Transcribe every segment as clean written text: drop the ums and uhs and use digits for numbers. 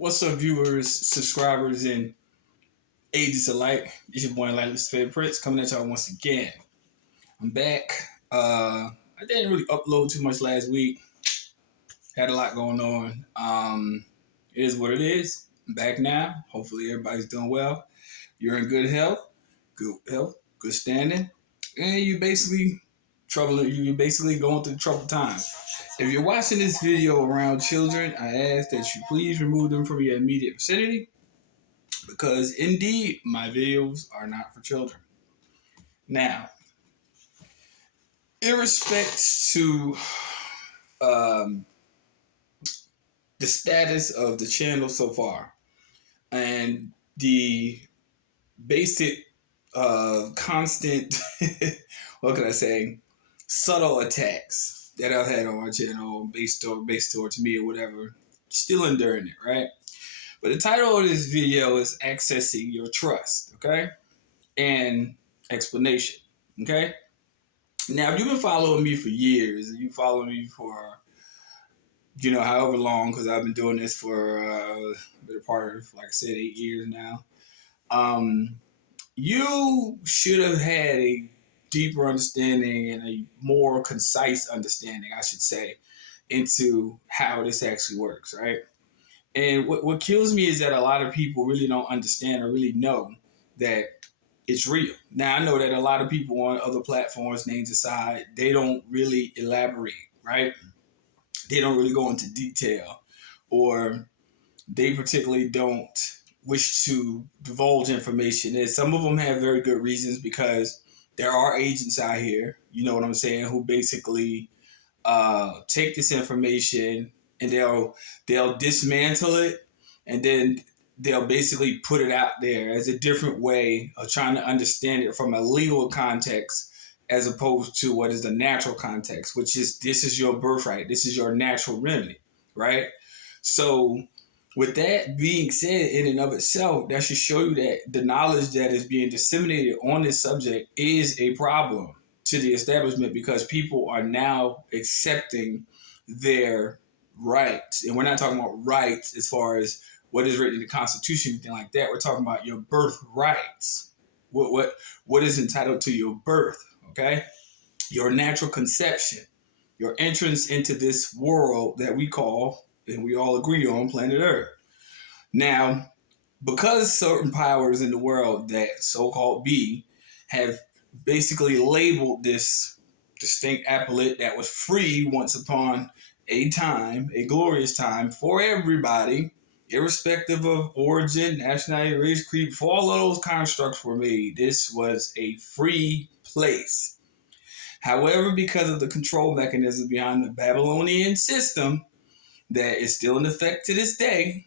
What's up, viewers, subscribers, and agents alike? It's your boy Enlightened Luciferian Prince coming at y'all once again. I'm back. I didn't really upload too much last week. Had a lot going on. It is what it is. I'm back now. Hopefully everybody's doing well. You're in good health, good standing, and you're basically going through troubled times. If you're watching this video around children, I ask that you please remove them from your immediate vicinity because indeed my videos are not for children. Now, in respects to the status of the channel so far and the basic constant, what can I say, subtle attacks that I've had on my channel based towards me or whatever, still enduring it, right? But the title of this video is Accessing Your Trust, okay? And explanation, okay? Now, if you've been following me for years, and you follow me for, however long, because I've been doing this for a better part of, like I said, 8 years now, you should have had a deeper understanding and a more concise understanding, I should say, into how this actually works, right? And what kills me is that a lot of people really don't understand or really know that it's real. Now, I know that a lot of people on other platforms, names aside, they don't really elaborate, right? They don't really go into detail, or they particularly don't wish to divulge information. And some of them have very good reasons because there are agents out here, you know what I'm saying, who basically take this information and they'll dismantle it, and then they'll basically put it out there as a different way of trying to understand it from a legal context as opposed to what is the natural context, which is this is your birthright, this is your natural remedy, right? So with that being said, in and of itself, that should show you that the knowledge that is being disseminated on this subject is a problem to the establishment because people are now accepting their rights. And we're not talking about rights as far as what is written in the Constitution, anything like that. We're talking about your birth rights. What is entitled to your birth, okay? Your natural conception, your entrance into this world that we call, and we all agree on, planet Earth. Now, because certain powers in the world that so-called be have basically labeled this distinct appellate that was free once upon a time, a glorious time for everybody, irrespective of origin, nationality, race, creed, before all of those constructs were made, this was a free place. However, because of the control mechanism behind the Babylonian system that is still in effect to this day,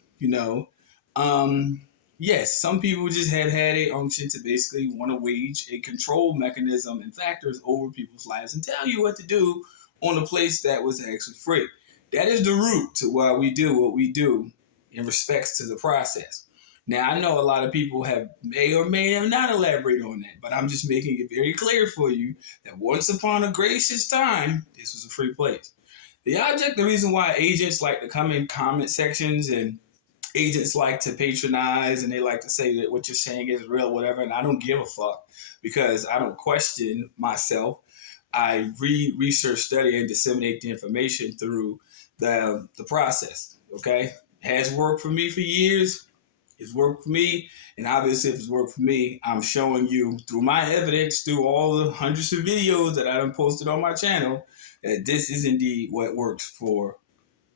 yes, some people just have had a unction to basically want to wage a control mechanism and factors over people's lives and tell you what to do on a place that was actually free. That is the root to why we do what we do in respects to the process. Now, I know a lot of people may or may have not elaborated on that, but I'm just making it very clear for you that once upon a gracious time, this was a free place. The reason why agents like to come in comment sections and agents like to patronize and they like to say that what you're saying is real, whatever, and I don't give a fuck because I don't question myself. I read, research, study, and disseminate the information through the process, okay? It has worked for me for years. It's worked for me, and obviously if it's worked for me, I'm showing you through my evidence, through all the hundreds of videos that I've posted on my channel, that this is indeed what works for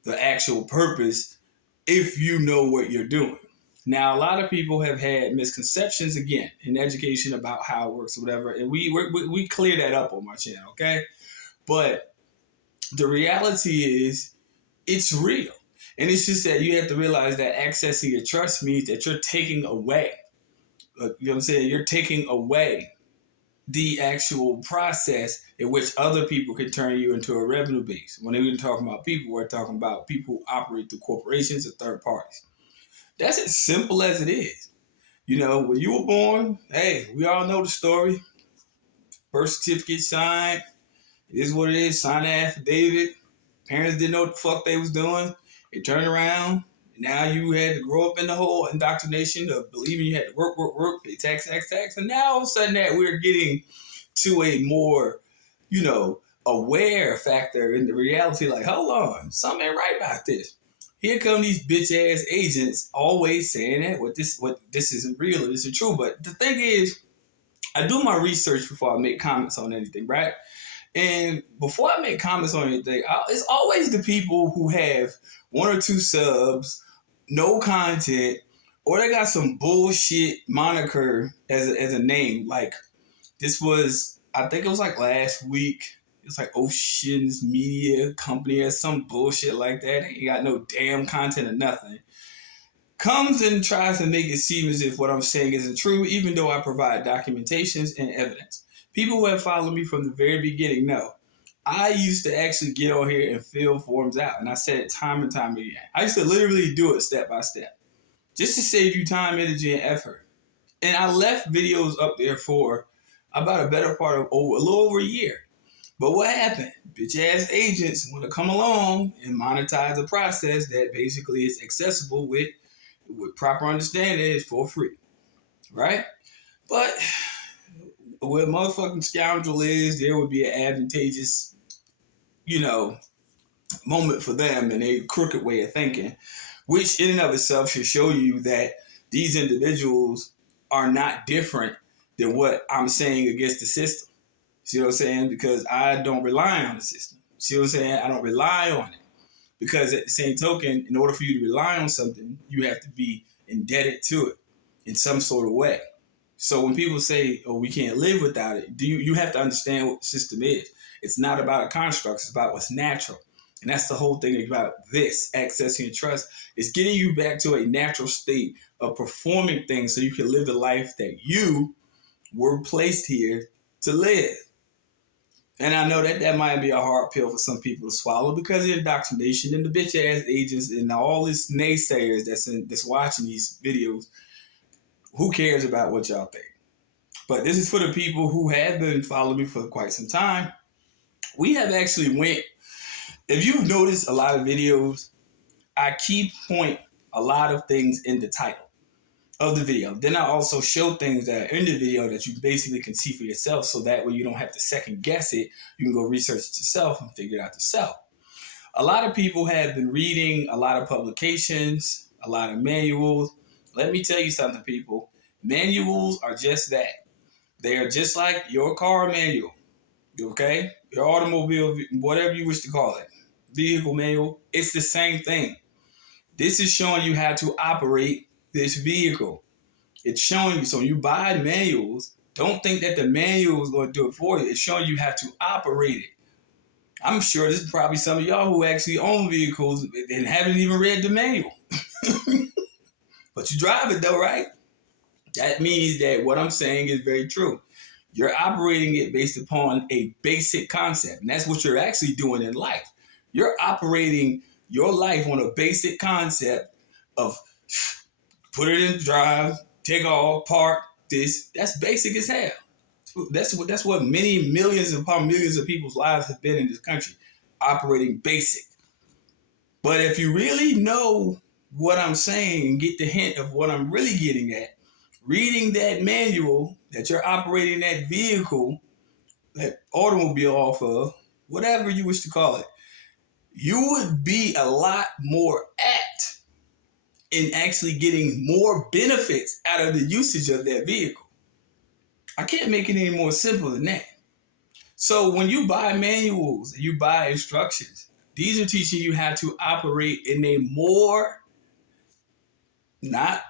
the actual purpose if you know what you're doing. Now, a lot of people have had misconceptions, again, in education about how it works or whatever, and we clear that up on my channel, okay? But the reality is it's real. And it's just that you have to realize that accessing your trust means that you're taking away, you know what I'm saying? You're taking away the actual process in which other people can turn you into a revenue base. When we're talking about people, we're talking about people who operate through corporations or third parties. That's as simple as it is. When you were born, hey, we all know the story. Birth certificate signed. It is what it is. Sign the affidavit. Parents didn't know what the fuck they was doing. They turned around Now you had to grow up in the whole indoctrination of believing you had to work, pay tax. And now all of a sudden that we're getting to a more, aware factor in the reality, like, hold on, something ain't right about this. Here come these bitch ass agents always saying that what this isn't real or this isn't true. But the thing is, I do my research before I make comments on anything, right? And before I make comments on anything, it's always the people who have one or two subs, no content, or they got some bullshit moniker as a name. Like, this was, I think it was like last week. It's like Oceans Media Company or some bullshit like that. They ain't got no damn content or nothing. Comes and tries to make it seem as if what I'm saying isn't true, even though I provide documentations and evidence. People who have followed me from the very beginning know I used to actually get on here and fill forms out. And I said it time and time again. I used to literally do it step by step just to save you time, energy, and effort. And I left videos up there for about a better part of a little over a year. But what happened? Bitch ass agents want to come along and monetize a process that basically is accessible with proper understanding for free. Right? But where motherfucking scoundrel is, there would be an advantageous, moment for them and a crooked way of thinking, which in and of itself should show you that these individuals are not different than what I'm saying against the system. See what I'm saying? Because I don't rely on the system. See what I'm saying? I don't rely on it. Because at the same token, in order for you to rely on something, you have to be indebted to it in some sort of way. So when people say, oh, we can't live without it, you have to understand what the system is. It's not about a construct. It's about what's natural. And that's the whole thing about this, accessing trust. It's getting you back to a natural state of performing things so you can live the life that you were placed here to live. And I know that might be a hard pill for some people to swallow because of the indoctrination and the bitch ass agents and all this naysayers that's watching these videos. Who cares about what y'all think? But this is for the people who have been following me for quite some time. We have actually went, if you've noticed a lot of videos, I point a lot of things in the title of the video. Then I also show things that are in the video that you basically can see for yourself, so that way you don't have to second guess it. You can go research it yourself and figure it out yourself. A lot of people have been reading a lot of publications, a lot of manuals. Let me tell you something, people. Manuals are just that. They are just like your car manual, okay? Your automobile, whatever you wish to call it, vehicle manual. It's the same thing. This is showing you how to operate this vehicle. It's showing you, so you buy manuals, don't think that the manual is going to do it for you. It's showing you how to operate it. I'm sure this is probably some of y'all who actually own vehicles and haven't even read the manual. But you drive it though, right? That means that what I'm saying is very true. You're operating it based upon a basic concept. And that's what you're actually doing in life. You're operating your life on a basic concept of put it in drive, take off, park, this. That's basic as hell. That's what many millions upon millions of people's lives have been in this country, operating basic. But if you really know what I'm saying and get the hint of what I'm really getting at, reading that manual that you're operating that vehicle, that automobile off of, whatever you wish to call it, you would be a lot more apt in actually getting more benefits out of the usage of that vehicle. I can't make it any more simple than that. So when you buy manuals and you buy instructions, these are teaching you how to operate in a more, not,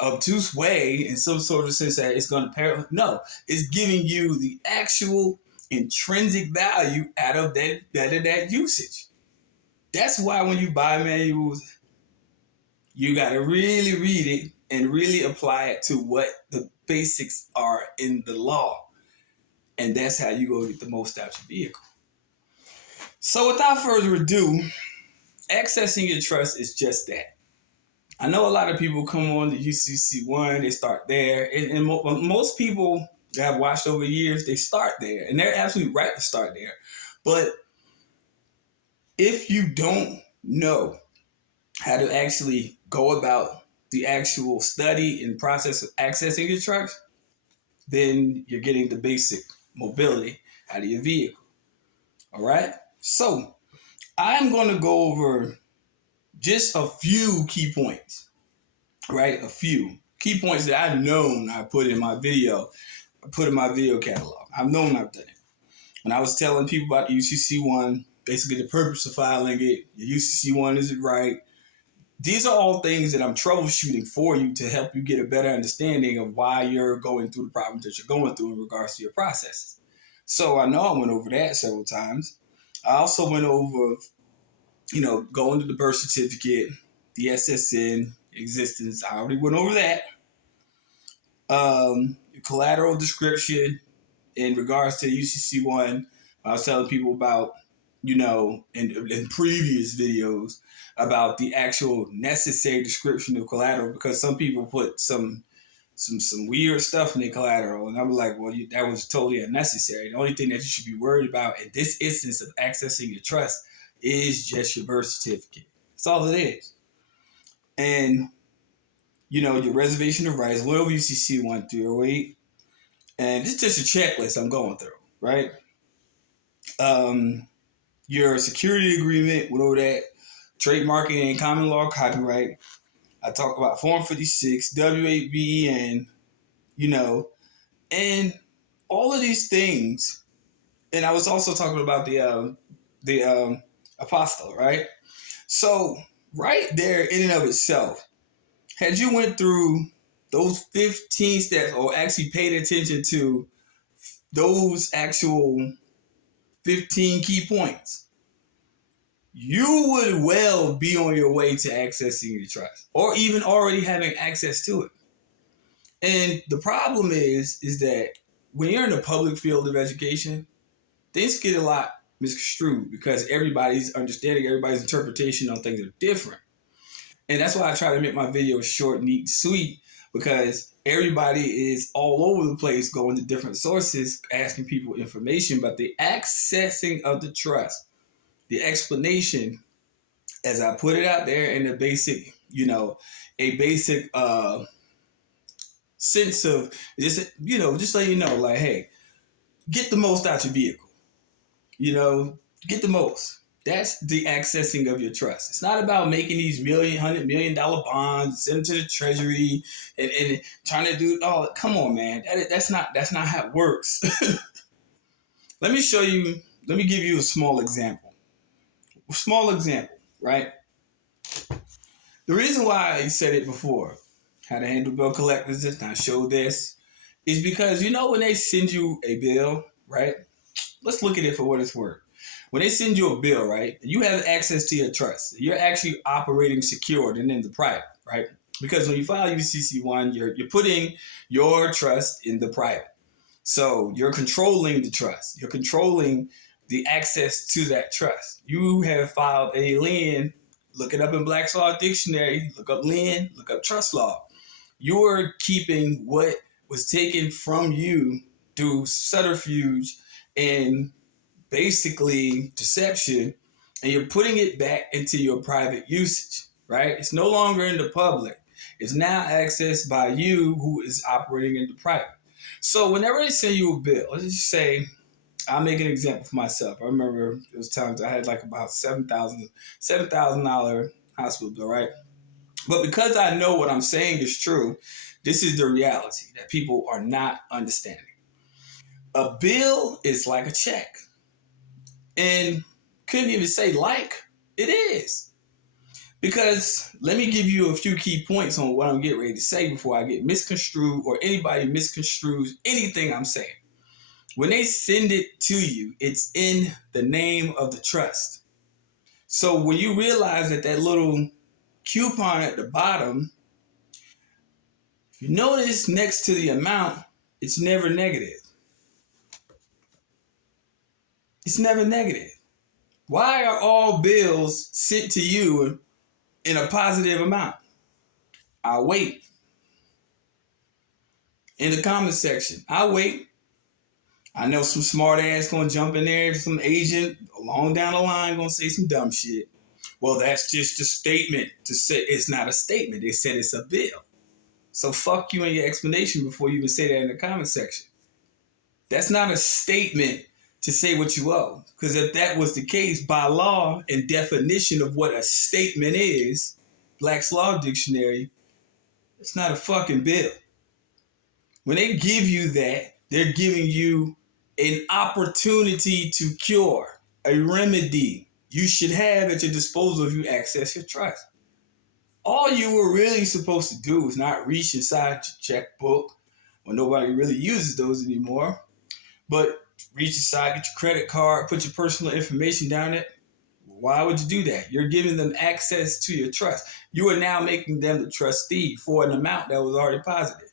obtuse way in some sort of sense that it's going to no, it's giving you the actual intrinsic value out of that usage. That's why when you buy manuals, you got to really read it and really apply it to what the basics are in the law. And that's how you go get the most out of your vehicle. So without further ado, accessing your trust is just that. I know a lot of people come on the UCC1, they start there. And most people that I've watched over the years, they start there. And they're absolutely right to start there. But if you don't know how to actually go about the actual study and process of accessing your trust, then you're getting the basic mobility out of your vehicle. All right. So I'm going to go over just a few key points, right? A few key points that I've known I put in my video, catalog. I've known I've done it. When I was telling people about the UCC one, basically the purpose of filing it, the UCC one, is it right? These are all things that I'm troubleshooting for you to help you get a better understanding of why you're going through the problems that you're going through in regards to your processes. So I know I went over that several times. I also went over, going to the birth certificate, the SSN existence. I already went over that. Collateral description in regards to the UCC one. I was telling people about, in previous videos about the actual necessary description of collateral, because some people put some weird stuff in their collateral, and I'm like, well, that was totally unnecessary. The only thing that you should be worried about in this instance of accessing your trust is just your birth certificate. That's all it is. And your reservation of rights, whatever UCC 1308, and it's just a checklist I'm going through, right? Your security agreement, whatever that, trademarking and common law copyright. I talk about Form 56, W8BEN, and all of these things. And I was also talking about the apostle, right? So right there, in and of itself, had you went through those 15 steps, or actually paid attention to those actual 15 key points, you would well be on your way to accessing your trust, or even already having access to it. And the problem is that when you're in the public field of education, things get a lot misconstrued because everybody's understanding, everybody's interpretation on things are different. And that's why I try to make my videos short, neat, sweet, because everybody is all over the place going to different sources, asking people information, but the accessing of the trust, the explanation, as I put it out there in a basic, a basic sense of just, just let you know, like, hey, get the most out your vehicle, get the most. That's the accessing of your trust. It's not about making these $100 million bonds, send them to the treasury, and trying to do all. Come on, man. That's not how it works. Let me show you. Let me give you a small example. Right? The reason why I said it before, how to handle bill collectors, and I showed this, is because when they send you a bill, right? Let's look at it for what it's worth. When they send you a bill, right, you have access to your trust. You're actually operating secured and in the private, right? Because when you file UCC1, you're putting your trust in the private. So you're controlling the trust. You're controlling the access to that trust. You have filed a lien. Look it up in Black's Law Dictionary. Look up lien. Look up trust law. You're keeping what was taken from you through subterfuge and basically deception, and you're putting it back into your private usage, right? It's no longer in the public. It's now accessed by you, who is operating in the private. So whenever they send you a bill, let's just say, I'll make an example for myself. I remember there was times I had like about $7,000 hospital bill, right? But because I know what I'm saying is true, this is the reality that people are not understanding. A bill is like a check. And couldn't even say it is. Because let me give you a few key points on what I'm getting ready to say before I get misconstrued or anybody misconstrues anything I'm saying. When they send it to you, it's in the name of the trust. So when you realize that little coupon at the bottom, if you notice next to the amount, it's never negative. It's never negative. Why are all bills sent to you in a positive amount? I'll wait. In the comment section, I'll wait. I know some smart ass gonna jump in there, some agent along down the line gonna say some dumb shit. Well, that's just a statement to say it's not a statement. They said it's a bill. So fuck you and your explanation before you even say that in the comment section. That's not a statement to say what you owe. Because if that was the case, by law and definition of what a statement is, Black's Law Dictionary, it's not a fucking bill. When they give you that, they're giving you an opportunity to cure, a remedy you should have at your disposal if you access your trust. All you were really supposed to do is not reach inside your checkbook, when nobody really uses those anymore, but reach inside, get your credit card, put your personal information down there. Why would you do that? You're giving them access to your trust. You are now making them the trustee for an amount that was already posited.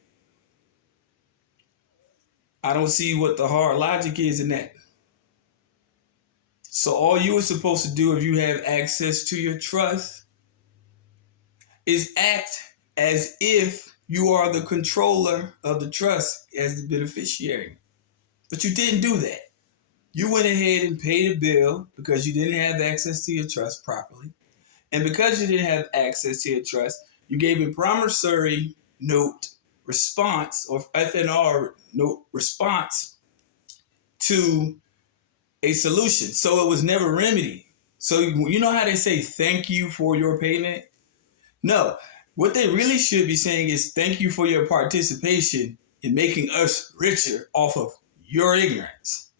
I don't see what the hard logic is in that. So all you were supposed to do if you have access to your trust is act as if you are the controller of the trust as the beneficiary. But you didn't do that. You went ahead and paid a bill because you didn't have access to your trust properly. And because you didn't have access to your trust, you gave a promissory note response or FNR note response to a solution. So it was never remedied. So you know how they say thank you for your payment? No. What they really should be saying is thank you for your participation in making us richer off of your ignorance.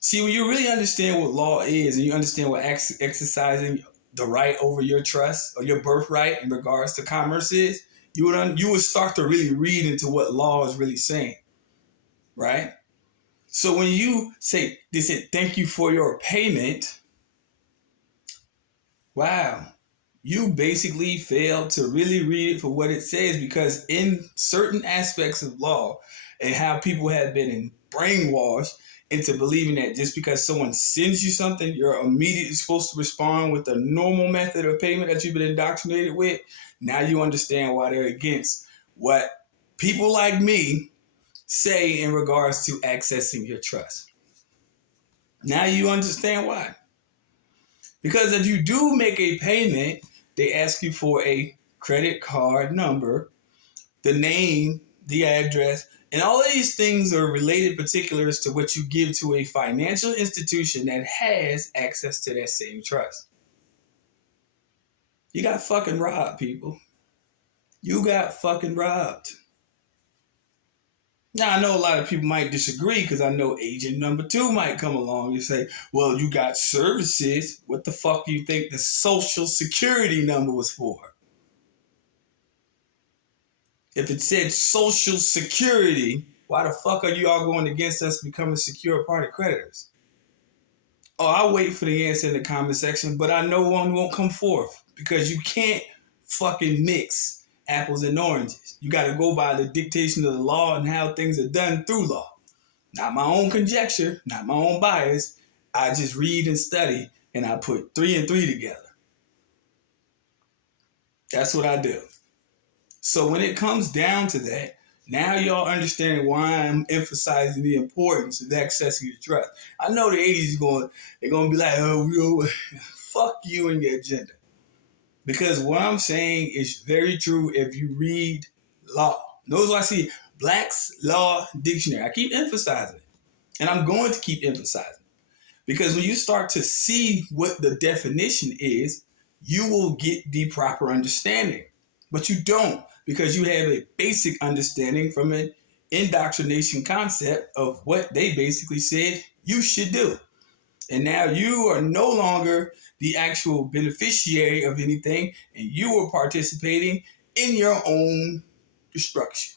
See, when you really understand what law is and you understand what exercising the right over your trust or your birthright in regards to commerce is, you would start to really read into what law is really saying, right? So when you say, they said, thank you for your payment, wow, you basically failed to really read it for what it says, because in certain aspects of law and how people have been brainwashed into believing that just because someone sends you something, you're immediately supposed to respond with the normal method of payment that you've been indoctrinated with. Now you understand why they're against what people like me say in regards to accessing your trust. Now you understand why. Because if you do make a payment, they ask you for a credit card number, the name, the address, and all of these things are related particulars to what you give to a financial institution that has access to that same trust. You got fucking robbed, people. You got fucking robbed. Now, I know a lot of people might disagree because I know agent number 2 might come along and say, well, you got services. What the fuck do you think the social security number was for? If it said social security, why the fuck are you all going against us becoming secure party creditors? Oh, I'll wait for the answer in the comment section, but I know one won't come forth because you can't fucking mix apples and oranges. You got to go by the dictation of the law and how things are done through law. Not my own conjecture, not my own bias. I just read and study and I put 3 and 3 together. That's what I do. So when it comes down to that, now y'all understand why I'm emphasizing the importance of accessing your trust. I know the 80s they're going to be like, oh, fuck you and your agenda. Because what I'm saying is very true if you read law. Notice what I see, Black's Law Dictionary. I keep emphasizing it. And I'm going to keep emphasizing it. Because when you start to see what the definition is, you will get the proper understanding. But you don't, because you have a basic understanding from an indoctrination concept of what they basically said you should do. And now you are no longer the actual beneficiary of anything, and you are participating in your own destruction.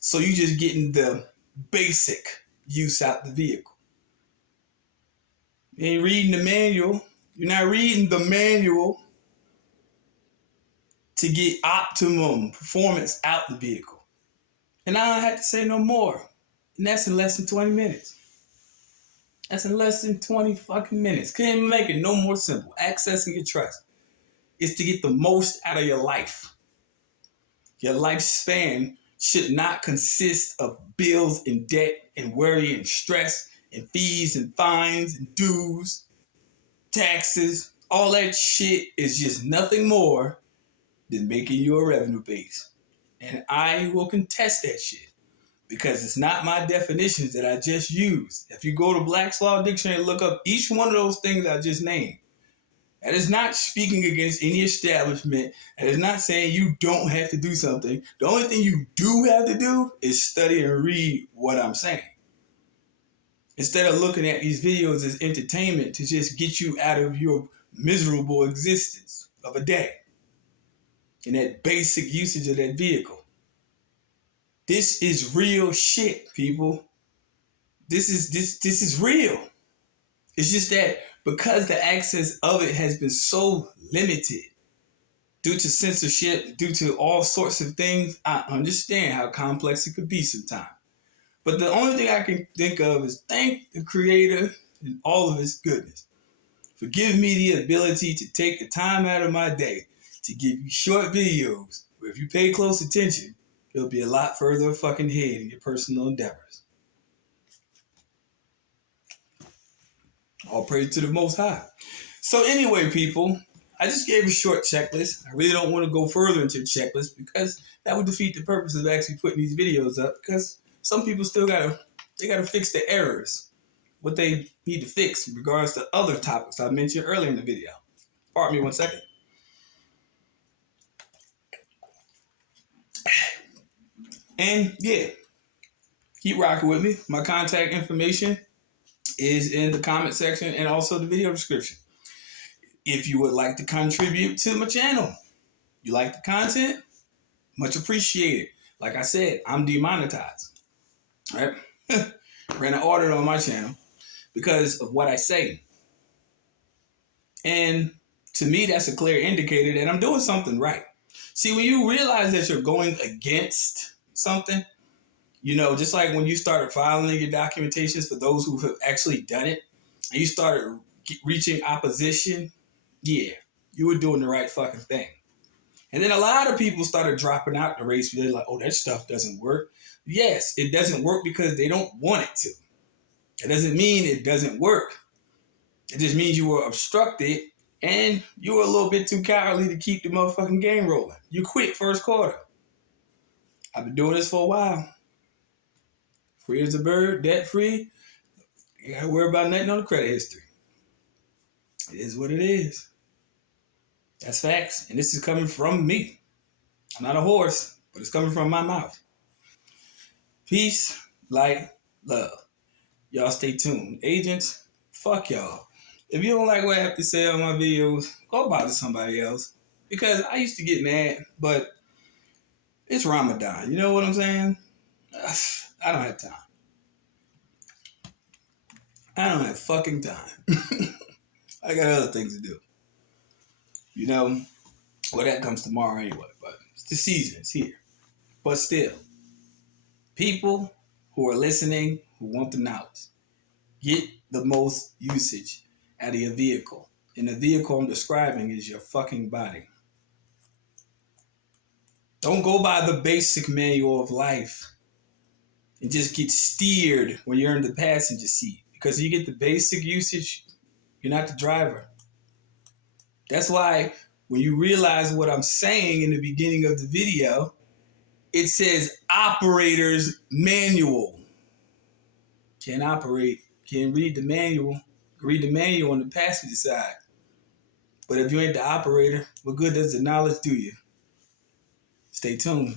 So you're just getting the basic use out the vehicle. You ain't reading the manual. You're not reading the manual to get optimum performance out the vehicle. And I don't have to say no more. And that's in less than 20 minutes. That's in less than 20 fucking minutes. Can't even make it no more simple. Accessing your trust is to get the most out of your life. Your lifespan should not consist of bills and debt and worry and stress and fees and fines and dues, taxes, All that shit is just nothing more than making you a revenue base. And I will contest that shit because it's not my definitions that I just used. If you go to Black's Law Dictionary and look up each one of those things I just named, that is not speaking against any establishment. That is not saying you don't have to do something. The only thing you do have to do is study and read what I'm saying. Instead of looking at these videos as entertainment to just get you out of your miserable existence of a day and that basic usage of that vehicle. This is real shit, people. This is real. It's just that because the access of it has been so limited due to censorship, due to all sorts of things, I understand how complex it could be sometimes. But the only thing I can think of is thank the Creator and all of His goodness for giving me the ability to take the time out of my day to give you short videos where if you pay close attention, it'll be a lot further fucking ahead in your personal endeavors. All praise to the Most High. So anyway, people, I just gave a short checklist. I really don't want to go further into the checklist because that would defeat the purpose of actually putting these videos up, because some people still gotta fix the errors, what they need to fix in regards to other topics I mentioned earlier in the video. Pardon me one second. And yeah, keep rocking with me. My contact information is in the comment section and also the video description. If you would like to contribute to my channel, you like the content, much appreciated. Like I said, I'm demonetized. Right? Ran an audit on my channel because of what I say. And to me, that's a clear indicator that I'm doing something right. See, when you realize that you're going against something, you know, just like when you started filing your documentations for those who have actually done it, and you started reaching opposition, yeah, you were doing the right fucking thing. And then a lot of people started dropping out the race. They're like, oh, that stuff doesn't work. Yes, it doesn't work because they don't want it to. It doesn't mean it doesn't work. It just means you were obstructed and you were a little bit too cowardly to keep the motherfucking game rolling. You quit first quarter. I've been doing this for a while. Free as a bird, debt free. You gotta worry about nothing on the credit history. It is what it is. That's facts. And this is coming from me. I'm not a horse, but it's coming from my mouth. Peace, light, love. Y'all stay tuned. Agents, fuck y'all. If you don't like what I have to say on my videos, go bother somebody else. Because I used to get mad, but it's Ramadan. You know what I'm saying? I don't have time. I don't have fucking time. I got other things to do. You know? Well, that comes tomorrow anyway, but it's the season. It's here. But still, people who are listening, who want the knowledge, get the most usage out of your vehicle. And the vehicle I'm describing is your fucking body. Don't go by the basic manual of life and just get steered when you're in the passenger seat. Because you get the basic usage, you're not the driver. That's why when you realize what I'm saying in the beginning of the video, it says operator's manual. Can't operate, can't read the manual. Read the manual on the passenger side. But if you ain't the operator, what good does the knowledge do you? Stay tuned.